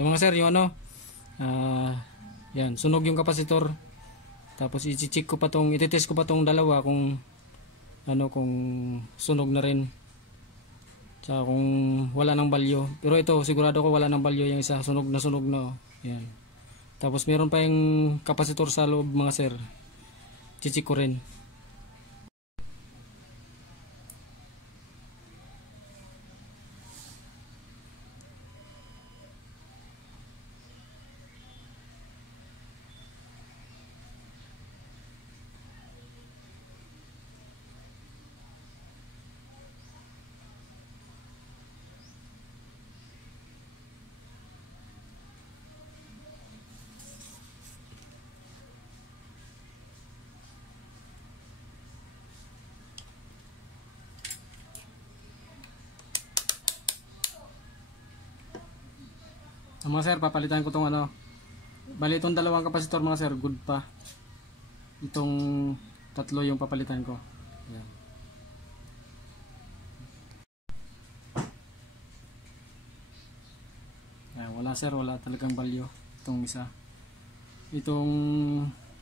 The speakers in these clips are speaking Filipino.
Ito mga sir, yung ano, yan, sunog yung kapasitor. Tapos i-check ko pa tong, i-test ko pa tong dalawa kung ano, kung sunog na rin. Tsaka kung wala ng balyo. Pero ito, sigurado ko wala ng balyo yung isa, sunog na sunog na. Oh. Yan. Tapos meron pa yung kapasitor sa loob mga sir. I-check ko rin. Mga sir, papalitan ko tong ano. Bali itong dalawang kapasitor mga sir, good pa. Itong tatlo yung papalitan ko. Ayan. Ayan, wala sir, wala talagang balyo itong isa. Itong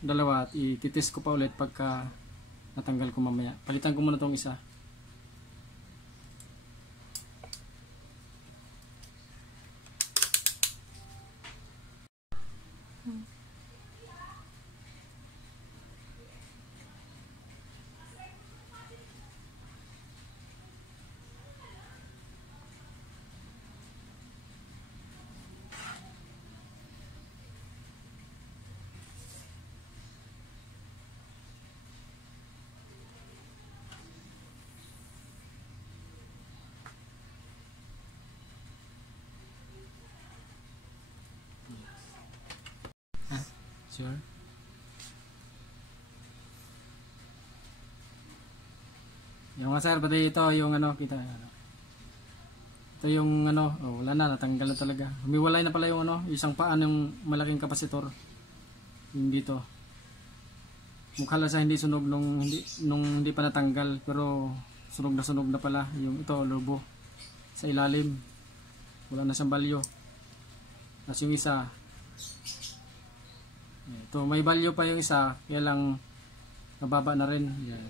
dalawa, i-test ko pa ulit pagka natanggal ko mamaya. Palitan ko muna itong isa. Sure. Yung mga sir, pati ito yung ano, kita ano. Ito yung ano, oh, wala na, natanggal na talaga. Humiwalay na pala yung ano, isang paan ng malaking kapasitor. Yung dito. Mukha lang sa hindi sunog nung hindi pa natanggal, pero sunog na pala yung ito, lobo. Sa ilalim. Wala na siyang balyo. Tapos yung isa, ito, may balyo pa yung isa, kaya lang nababa na rin. Yan.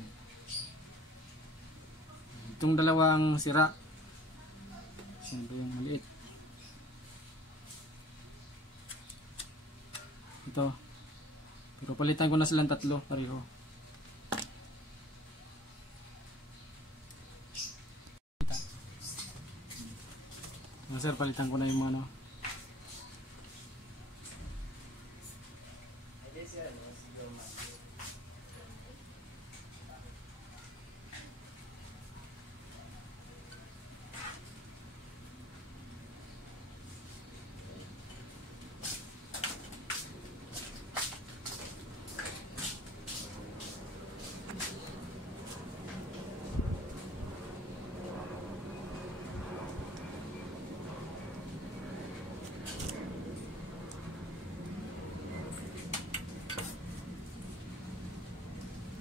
Itong dalawang sira. Siyempre yung maliit. Ito. Pero palitan ko na silang tatlo, pareho. Sir, palitan ko na yung mga ano.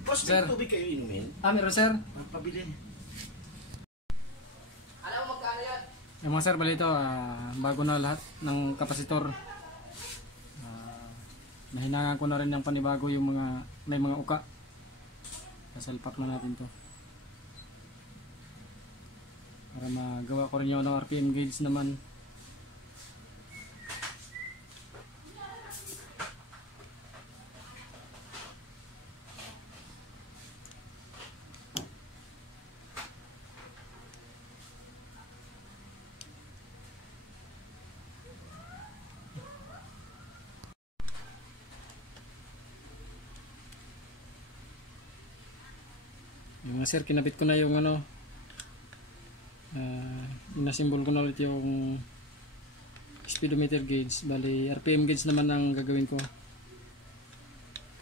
Boss, may tubig kayo inumin? Meron sir. Pabili. Alam mo magkano yan? Yung mga sir, bali ito, bago na lahat ng kapasitor. Nahinangan ko na rin ng panibago yung mga, may mga uka. Sasalpak na natin to. Para magawa ko rin yung RPM gauge naman. Yung sir, kinabit ko na yung ano, inasimbol ko na ulit yung speedometer gauge. Bali RPM gauge naman ang gagawin ko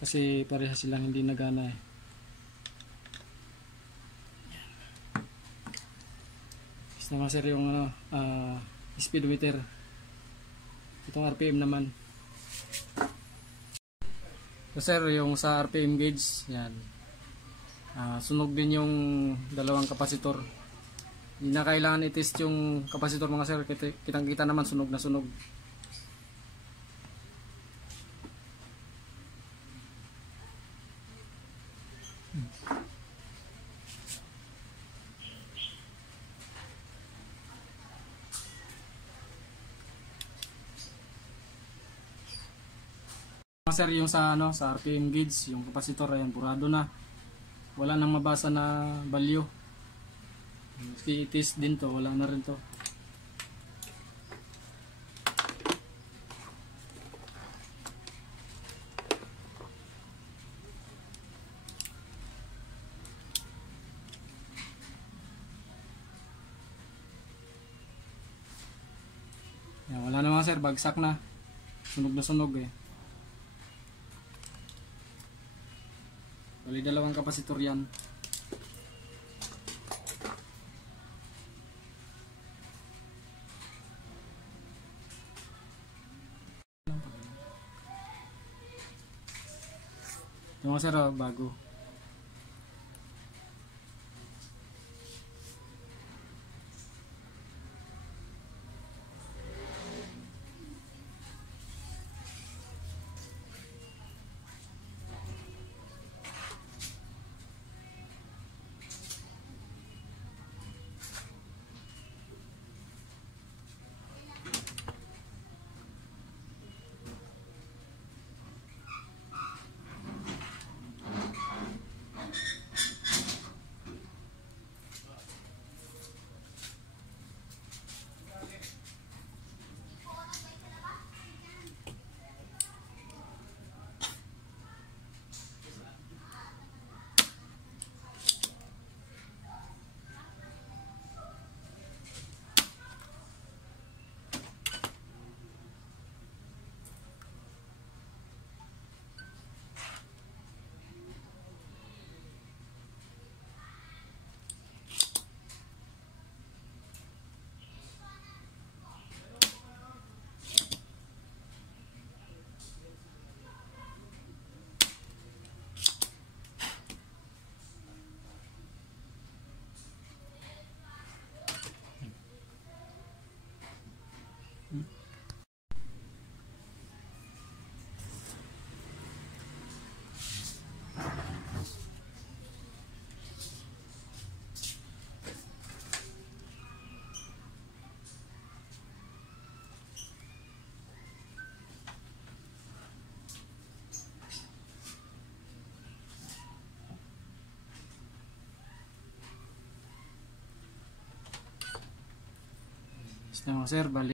kasi parehas silang hindi nagana eh. Is naman sir yung ano, speedometer. Itong RPM naman. So sir, yung sa RPM gauge, yan. Sunog din yung dalawang kapasitor. Hindi na kailangan i-test yung kapasitor mga sir. Kitang kita naman sunog na sunog. mga sir, yung sa ano, sa RPM gauge, yung kapasitor ayan, burado na. Wala nang mabasa na value. Maski itis din to, wala na rin to. Yan, wala na mga sir, bagsak na. Sunog na sunog eh. Bali dalawang kapasitor yan. Ito mga sir, bago. Ito mga sir, bali